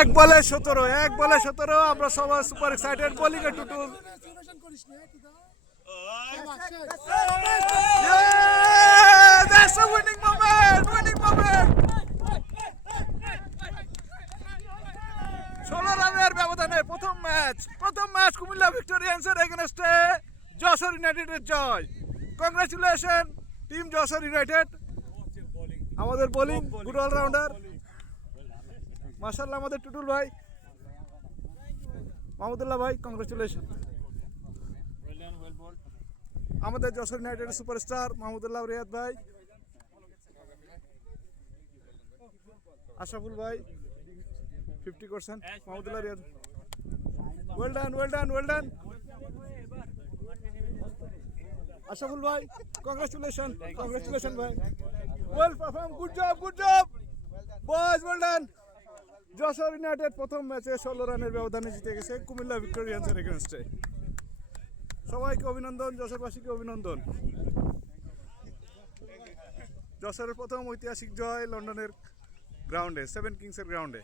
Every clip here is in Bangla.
এক বলে 17 আমরা সবাই super excited bowling A Tutul that's a winning moment 16 রানের ব্যবধানে প্রথম ম্যাচ কুমিল্লা ভিক্টোরিয়ান্সের এগেইনস্টে যশোর ইউনাইটেডের জয় কংগ্রাচুলেশন টিম যশোর ইউনাইটেড আমাদের বোলিং গুড অলরাউন্ডার মাশাআল্লাহ আমাদের টুটুল ভাই মাহমুদুল্লাহ ভাই কংগ্রাচুলেশন আমাদের যশোর ইউনাইটেডের সুপারস্টার মাহমুদুল্লাহ রিয়াদ ভাই আশরাফুল ভাই 50% মাহমুদুল্লাহ রিয়াদ ওয়েল ডান আশরাফুল ভাই কংগ্রাচুলেশন ভাই well perform good job boys well done Jessore United প্রথম ম্যাচে 16 রানের ব্যবধানে জিতে গেছে কুমিল্লা ভিক্টোরিয়ান্সের এগেইনস্টে সবাইকে অভিনন্দন যশোরবাসীকে অভিনন্দন যশোরের প্রথম ঐতিহাসিক জয় লন্ডনের গ্রাউন্ডে 7 কিংসের গ্রাউন্ডে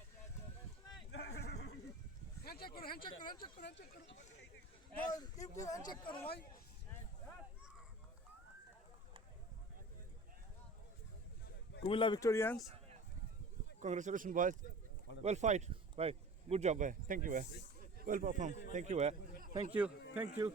Comilla Victorians congratulations boys well fight bye good job bye thank you well performed thank you